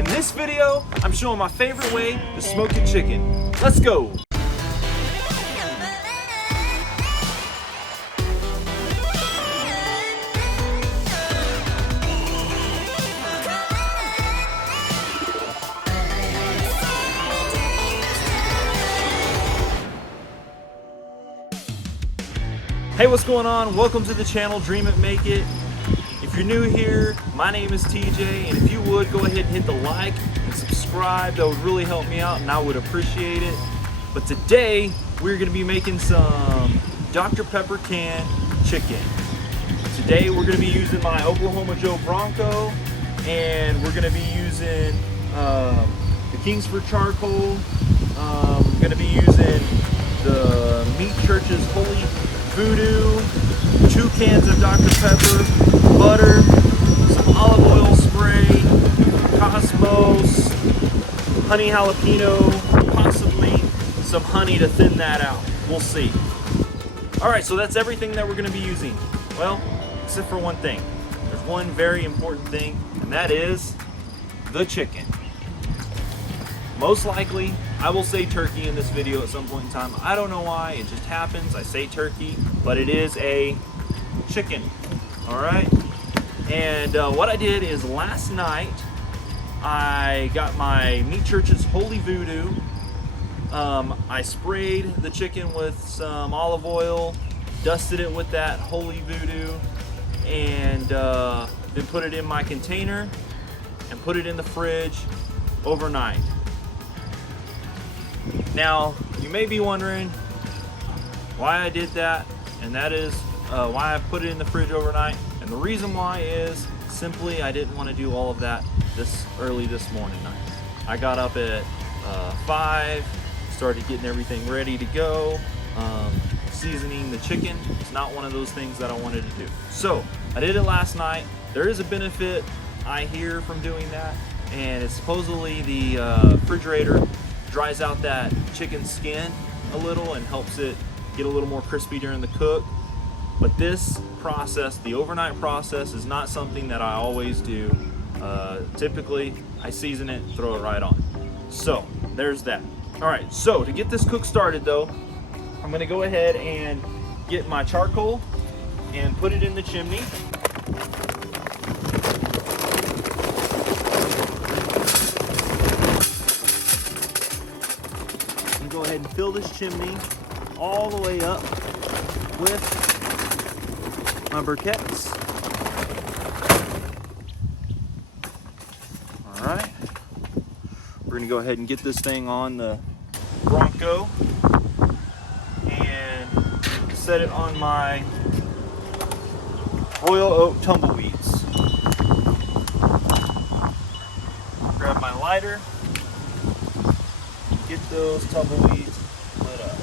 In this video, I'm showing my favorite way to smoke a chicken. Let's go! Hey, what's going on? Welcome to the channel, Dream It, Make It. If you're new here, my name is TJ, and if you would, go ahead and hit the like and subscribe. That would really help me out, and I would appreciate it. But today, we're gonna be making some Dr. Pepper canned chicken. Today, we're gonna be using my Oklahoma Joe Bronco, and we're gonna be using the Kingsford charcoal. We're gonna be using the Meat Church's Holy Voodoo, 2 cans of Dr. Pepper, butter, some olive oil spray, Cosmos, honey jalapeno, possibly some honey to thin that out. We'll see. Alright, so that's everything that we're going to be using. Well, except for one thing. There's one very important thing, and that is the chicken. Most likely, I will say turkey in this video at some point in time. I don't know why, it just happens. I say turkey, but it is a chicken. All right. And what I did is last night, I got my Meat Church's Holy Voodoo. I sprayed the chicken with some olive oil, dusted it with that Holy Voodoo, and then put it in my container and put it in the fridge overnight. Now, you may be wondering why I did that, and that is why I put it in the fridge overnight. And the reason why is simply I didn't want to do all of that this early this morning. I got up at 5, started getting everything ready to go. Seasoning the chicken is not one of those things that I wanted to do. So I did it last night. There is a benefit I hear from doing that, and it's supposedly the refrigerator dries out that chicken skin a little and helps it get a little more crispy during the cook. But this process, the overnight process, is not something that I always do. Typically, I season it, throw it right on. So there's that. All right, so to get this cook started though, I'm gonna go ahead and get my charcoal and put it in the chimney. Go ahead and fill this chimney all the way up with my briquettes. All right, we're gonna go ahead and get this thing on the Bronco and set it on my Royal Oak tumbleweeds. Grab my lighter. Get those tumbleweeds lit up.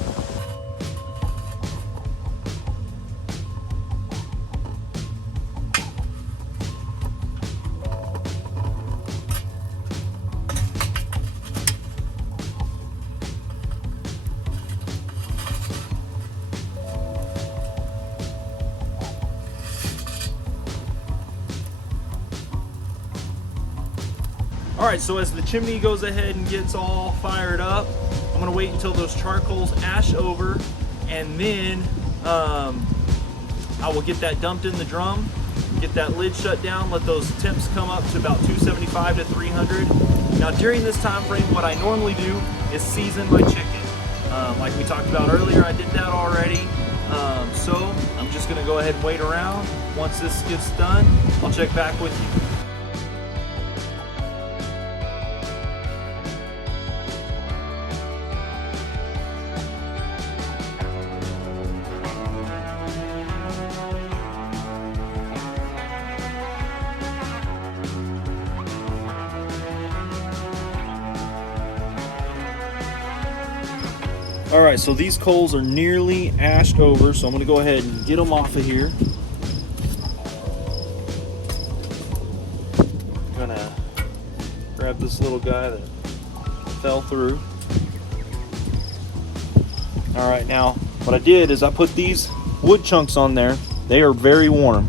All right, so as the chimney goes ahead and gets all fired up, I'm gonna wait until those charcoals ash over, and then I will get that dumped in the drum, get that lid shut down, let those temps come up to about 275 to 300. Now during this time frame, what I normally do is season my chicken. Like we talked about earlier, I did that already. So I'm just gonna go ahead and wait around. Once this gets done, I'll check back with you. All right, so these coals are nearly ashed over, so I'm gonna go ahead and get them off of here. I'm gonna grab this little guy that fell through. All right, now what I did is I put these wood chunks on there. They are very warm,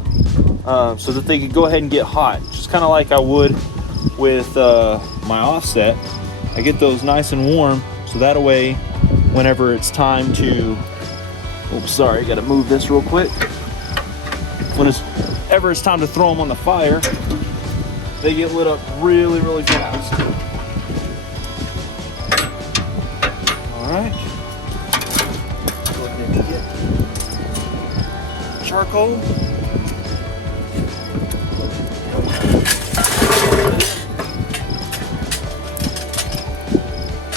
so that they could go ahead and get hot, just kind of like I would with my offset, I get those nice and warm, so that way whenever it's time to, oops, sorry, gotta move this real quick. Whenever it's time to throw them on the fire, they get lit up really, really fast. All right, go ahead and get charcoal.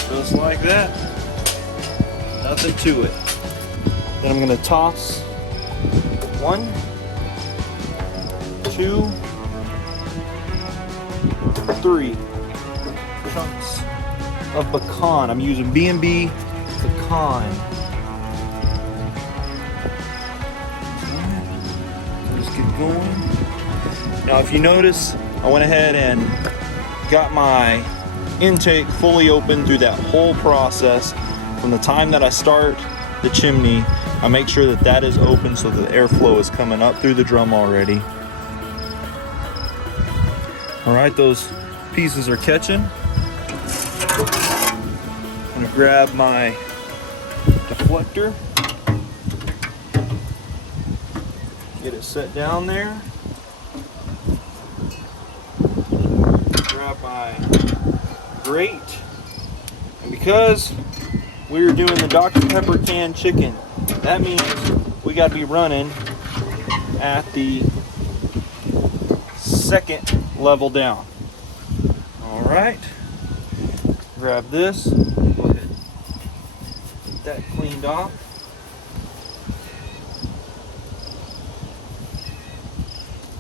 Just like that, nothing to it. Then I'm gonna toss 1, 2, 3 chunks of pecan. I'm using B&B pecan. Just get going. Now if you notice, I went ahead and got my intake fully open through that whole process. From the time that I start the chimney, I make sure that that is open so the airflow is coming up through the drum already. All right, those pieces are catching. I'm gonna grab my deflector, get it set down there. Grab my grate, and because we're doing the Dr. Pepper canned chicken, that means we got to be running at the second level down. All right, grab this, go ahead, get that cleaned off.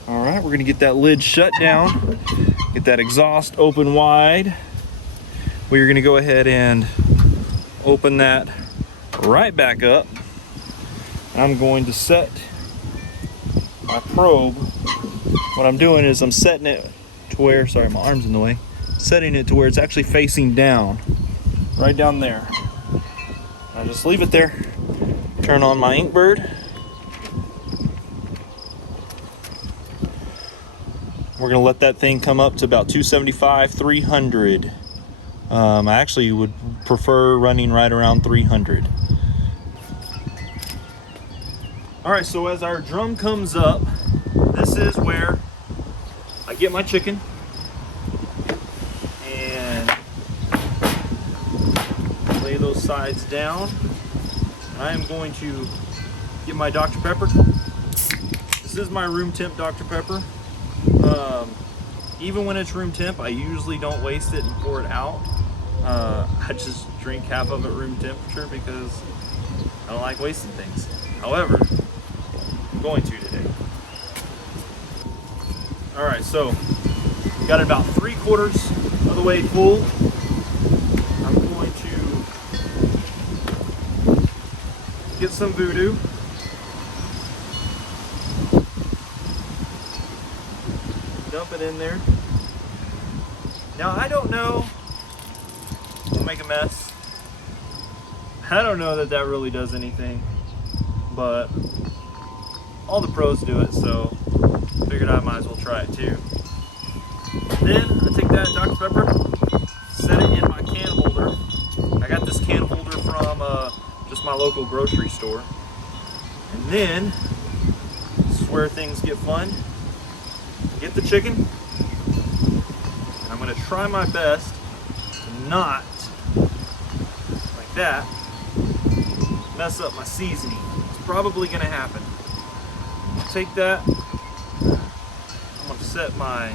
All right, we're gonna get that lid shut down, get that exhaust open wide. We're gonna go ahead and open that right back up. I'm going to set my probe. What I'm doing is I'm setting it to where, sorry, my arm's in the way, setting it to where it's actually facing down, right down there. I just leave it there. Turn on my Inkbird. We're gonna let that thing come up to about 275, 300. I actually would prefer running right around 300. All right, so as our drum comes up, this is where I get my chicken and lay those sides down. I am going to get my Dr. Pepper. This is my room temp Dr. Pepper. Even when it's room temp, I usually don't waste it and pour it out. I just drink half of it room temperature because I don't like wasting things. However, I'm going to today. All right, so got it about 3/4 of the way full. I'm going to get some voodoo. Dump it in there. Now I don't know, I'll make a mess. I don't know that that really does anything, but all the pros do it, so figured I might as well try it too. Then I take that Dr. Pepper, set it in my can holder. I got this can holder from just my local grocery store. And then, this is where things get fun. Get the chicken. And I'm gonna try my best to not, like that, mess up my seasoning. It's probably gonna happen. Take that. I'm gonna set my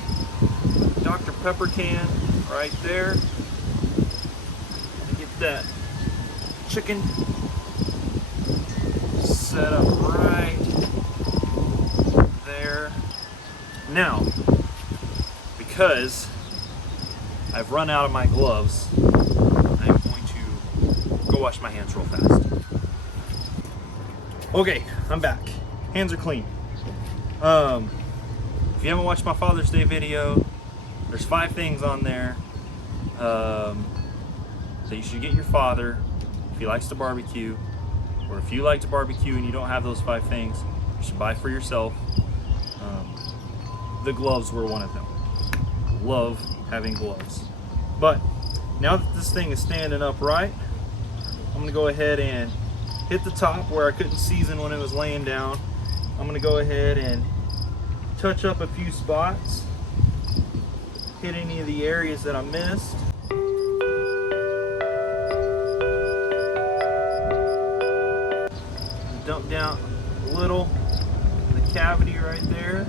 Dr. Pepper can right there. And get that chicken set up right there. Now, because I've run out of my gloves, I'm going to go wash my hands real fast. Okay, I'm back. Hands are clean. If you haven't watched my Father's Day video, there's 5 things on there that you should get your father if he likes to barbecue, or if you like to barbecue and you don't have those 5 things, you should buy for yourself. The gloves were one of them. I love having gloves. But now that this thing is standing upright, I'm gonna go ahead and hit the top where I couldn't season when it was laying down. I'm gonna go ahead and touch up a few spots, hit any of the areas that I missed. Dump down a little in the cavity right there.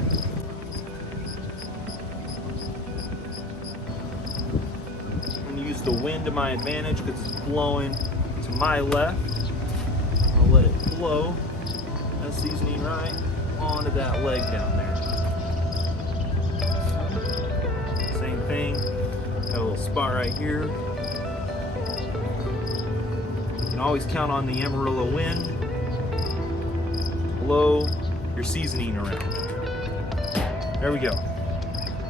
I'm gonna use the wind to my advantage because it's blowing to my left. I'll let it blow that seasoning right onto that leg down there. Same thing, got a little spot right here. You can always count on the Amarillo wind to blow your seasoning around. There we go.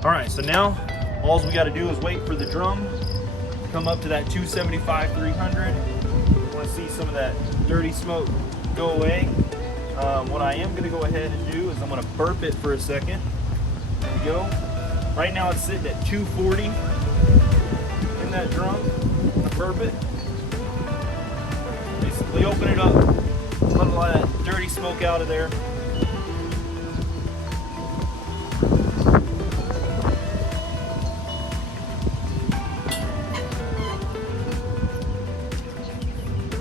All right, so now all we got to do is wait for the drum to come up to that 275, 300. Want to see some of that dirty smoke go away. What I am going to go ahead and do is I'm going to burp it for a second. There we go. Right now it's sitting at 240 in that drum. I'm going to burp it. Basically open it up, let a lot of that dirty smoke out of there.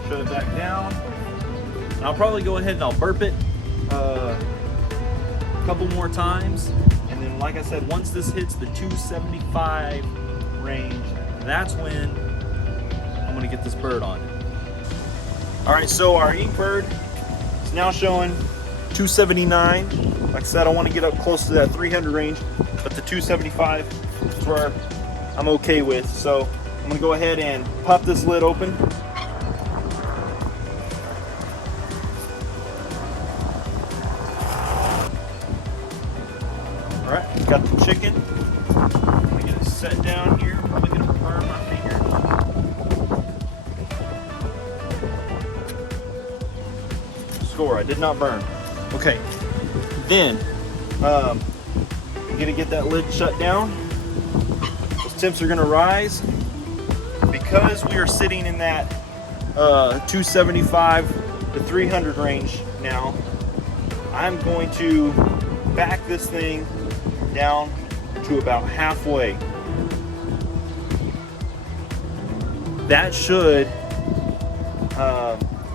Shut it back down. And I'll probably go ahead and I'll burp it a couple more times. And then, like I said, once this hits the 275 range, that's when I'm gonna get this bird on. All right, so our ink bird is now showing 279. Like I said, I want to get up close to that 300 range, but the 275 is where I'm okay with. So I'm gonna go ahead and pop this lid open. All right, got the chicken. I'm gonna get it set down here. Probably gonna burn my finger. Score, I did not burn. Okay, then I'm gonna get that lid shut down. Those temps are gonna rise. Because we are sitting in that 275 to 300 range now, I'm going to back this thing down to about halfway. That should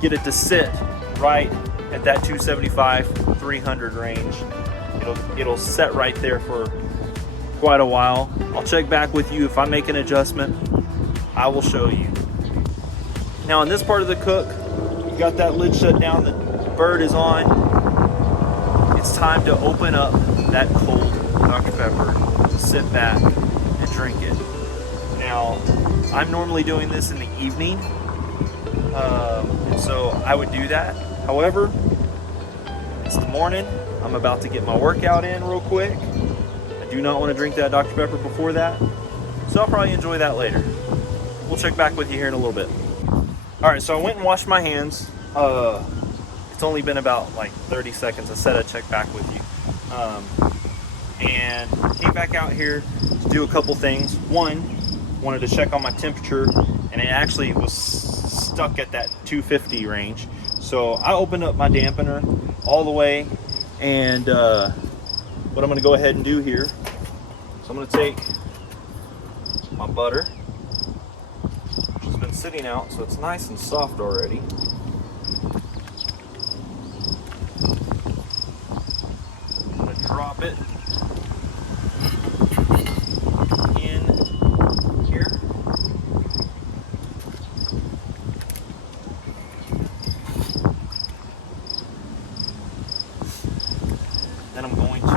get it to sit right at that 275, 300 range. It'll set right there for quite a while. I'll check back with you if I make an adjustment. I will show you. Now in this part of the cook, you got that lid shut down, the bird is on. It's time to open up that cold Dr. Pepper to sit back and drink it. Now, I'm normally doing this in the evening, and so I would do that. However, it's the morning. I'm about to get my workout in real quick. I do not want to drink that Dr. Pepper before that, so I'll probably enjoy that later. We'll check back with you here in a little bit. All right, so I went and washed my hands. It's only been about like 30 seconds. I said I'd check back with you. And came back out here to do a couple things. One, wanted to check on my temperature, and it actually was stuck at that 250 range. So I opened up my dampener all the way, and what I'm gonna go ahead and do here, so I'm gonna take my butter, which has been sitting out, so it's nice and soft already. I'm gonna drop it in here. Then I'm going to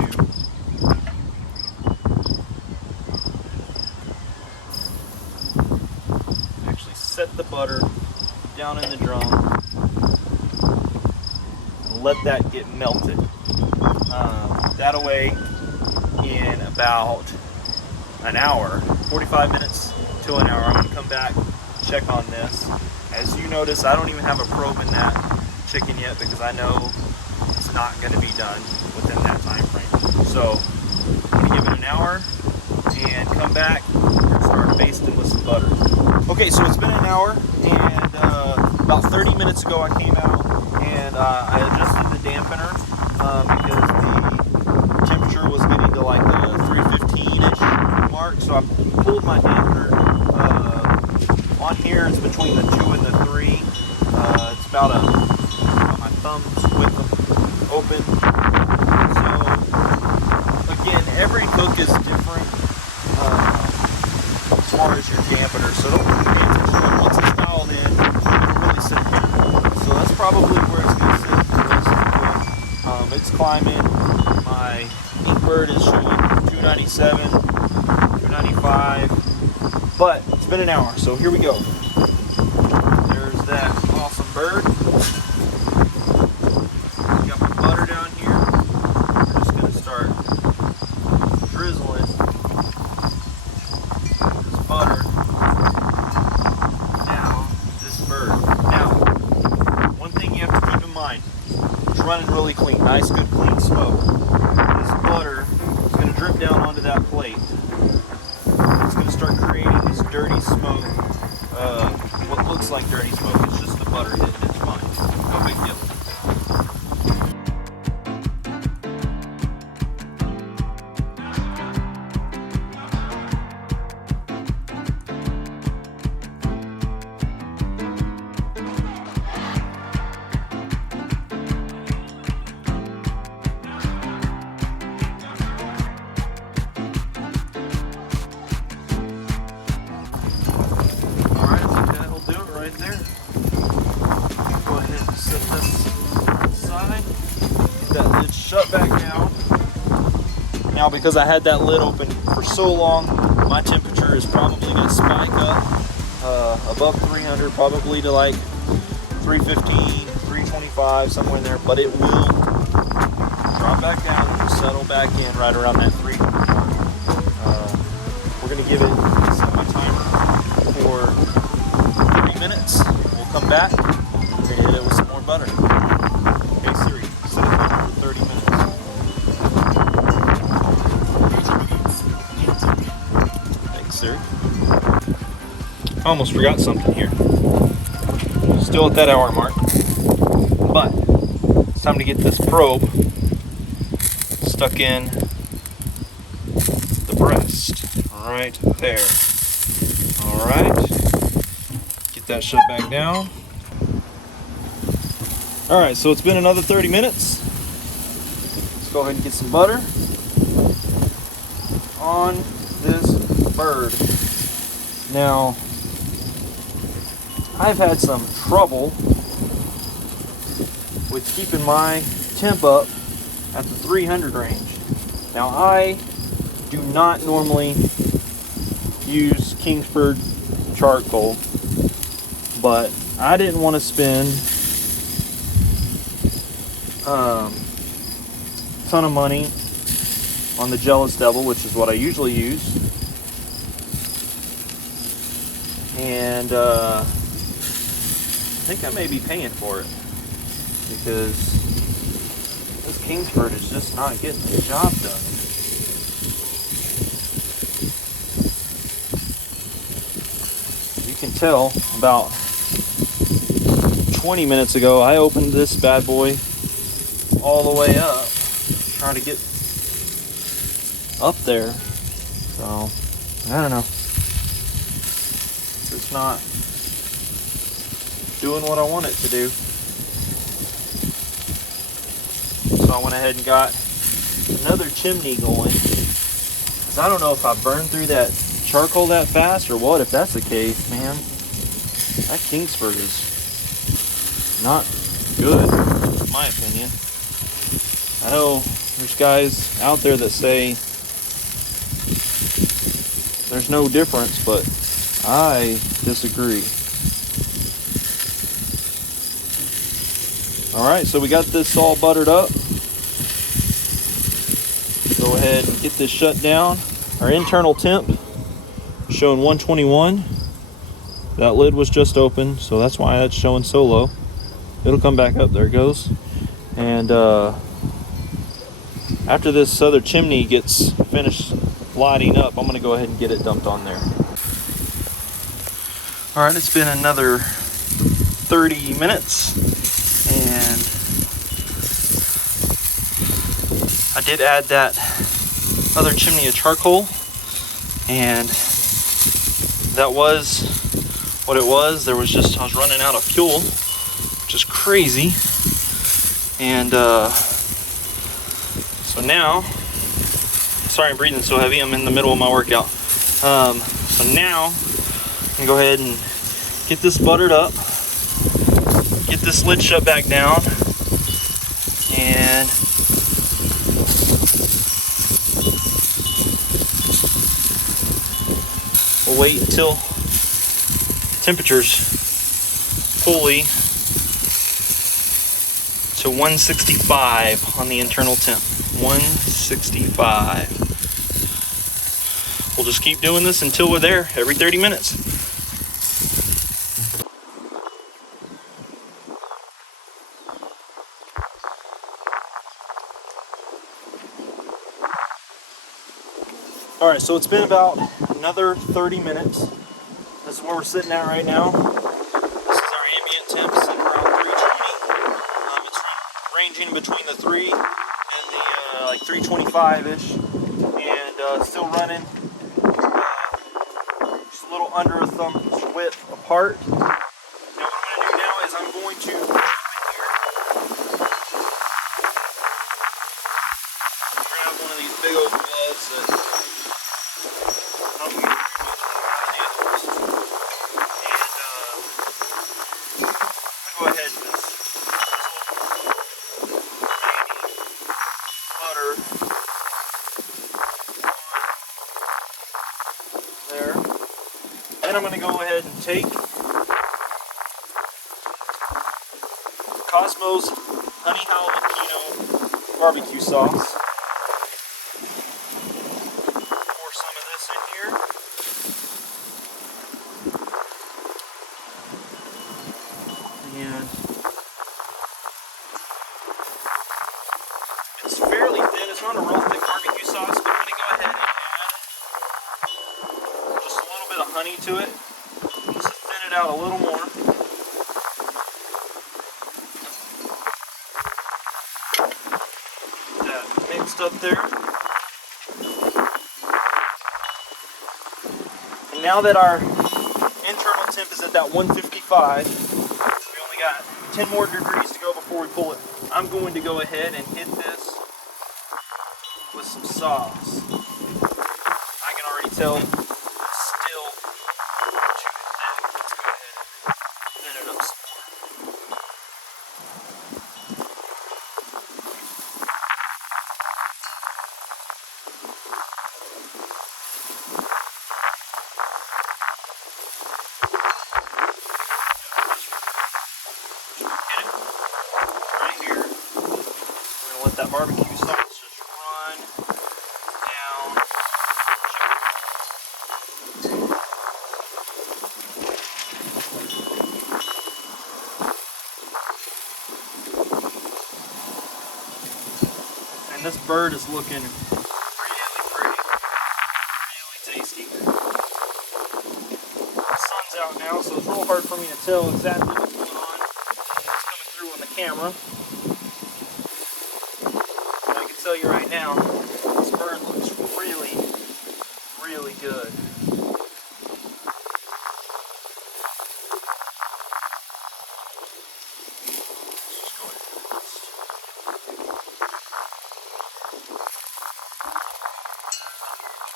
actually set the butter down in the drum and let that get melted. That way, in about an hour, 45 minutes to an hour, I'm going to come back, check on this. As you notice, I don't even have a probe in that chicken yet because I know it's not going to be done within that time frame. So I'm going to give it an hour and come back. start basting with some butter. Okay, so it's been an hour, and about 30 minutes ago I came out and I adjusted the dampener because the temperature was getting to like the 315-ish mark. So I pulled my dampener on here. It's between the 2 and the 3. It's about my thumb's width open. So again, every hook is different as far as your dampener. So don't pay attention to it. Once it's dialed in, it'll really sit here. So that's probably where it's going to sit for the rest of the day. It's climbing. My ink bird is showing 297, 295. But it's been an hour, so here we go. There's that awesome bird. Got my butter down here. We're just going to start drizzling this butter down this bird. Now, one thing you have to keep in mind, it's running really clean, nice, good, clean smoke. This butter is going to drip down onto that plate. It's going to start creating this dirty smoke, what looks like dirty smoke. It's just the butter hitting. It's fine. No big deal. Right there. Go ahead and set this aside. Get that lid shut back down. Now, because I had that lid open for so long, my temperature is probably going to spike up above 300, probably to like 315, 325, somewhere in there. But it will drop back down and settle back in right around that 300 mark. We're going to give it, set my timer for minutes. We'll come back and hit it with some more butter. Okay, Siri, set it for 30 minutes. 30 minutes. Thanks, Siri. I almost forgot something here. Still at that hour mark. But it's time to get this probe stuck in the breast. Right there. Alright. That shut back down. Alright, so it's been another 30 minutes. Let's go ahead and get some butter on this bird. Now, I've had some trouble with keeping my temp up at the 300 range. Now, I do not normally use Kingsford charcoal, but I didn't want to spend a ton of money on the Jealous Devil, which is what I usually use. And I think I may be paying for it because this Kingsford is just not getting the job done. You can tell about 20 minutes ago I opened this bad boy all the way up, trying to get up there. So I don't know, it's not doing what I want it to do. So I went ahead and got another chimney going, because I don't know if I burned through that charcoal that fast or what. If that's the case, man, that Kingsford is not good, in my opinion. I know there's guys out there that say there's no difference, but I disagree. Alright, so we got this all buttered up. Go ahead and get this shut down. Our internal temp showing 121. That lid was just open, so that's why that's showing so low. It'll come back up. There it goes. And after this other chimney gets finished lighting up, I'm going to go ahead and get it dumped on there. All right, it's been another 30 minutes, and I did add that other chimney of charcoal, and that was what it was. There was just, I was running out of fuel, which is crazy. And so now, sorry I'm breathing so heavy, I'm in the middle of my workout. So now I'm gonna go ahead and get this buttered up, get this lid shut back down, and we'll wait until temperatures fully to 165 on the internal temp. 165. We'll just keep doing this until we're there every 30 minutes. All right, so it's been about another 30 minutes. This is where we're sitting at right now. This is our ambient temp, sitting around 320. It's ranging between the 3 and the like 325-ish, and still running just a little under a thumb's width apart. Now what I'm going to do now is I'm going to grab one of these big old gloves that I'm going to go ahead and just butter there. And I'm going to go ahead and take Cosmo's honey jalapeno barbecue sauce. Pour some of this in here. And it's fairly thin. It's not a real thick barbecue sauce, but I'm going to go ahead and add just a little bit of honey to it, just to thin it out a little more. Get that mixed up there. And now that our internal temp is at that 155, we only got 10 more degrees to go before we pull it. I'm going to go ahead and hit this with some sauce. I can already tell it's still too thick. Let's go ahead and thin it up some more. Right here. We're going to let that barbecue sauce just run down. And this bird is looking really pretty, really tasty. The sun's out now, so it's real hard for me to tell exactly what's going on. It's coming through on the camera. But I can tell you right now, this bird looks really, really good. Let's just go ahead and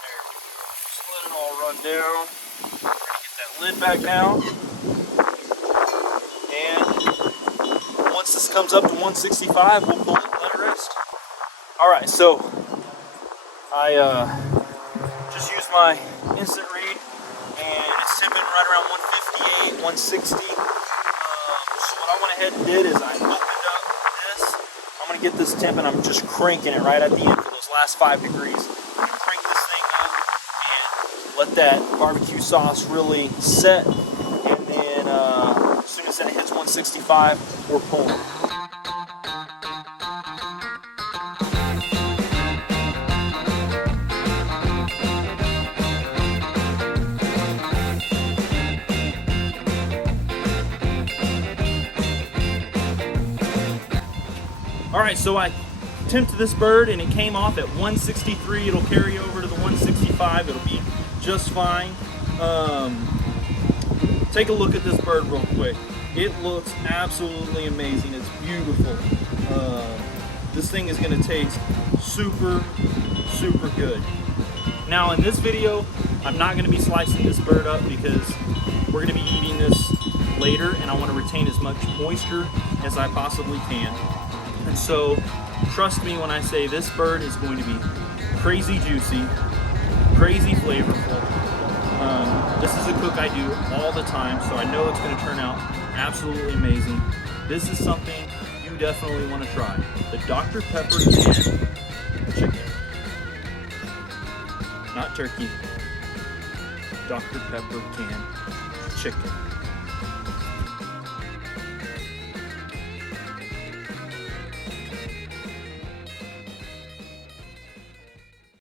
there. Just let it all run down. Get that lid back down. And once this comes up to 165, we'll pull it and let it rest. Alright, so I just used my instant read, and it's tipping right around 158, 160. So what I went ahead and did is I opened up this. I'm going to get this temp, and I'm just cranking it right at the end for those last 5 degrees. I'm going to crank this thing up and let that barbecue sauce really set, and then as soon as it hits 165, we're pulling. All right, so I tempted this bird and it came off at 163. It'll carry over to the 165. It'll be just fine. Take a look at this bird real quick. It looks absolutely amazing. It's beautiful. This thing is gonna taste super, super good. Now in this video, I'm not gonna be slicing this bird up because we're gonna be eating this later and I wanna retain as much moisture as I possibly can. And so, trust me when I say this bird is going to be crazy juicy, crazy flavorful. This is a cook I do all the time, so I know it's gonna turn out absolutely amazing. This is something you definitely wanna try. The Dr. Pepper can chicken. Not turkey. Dr. Pepper can chicken.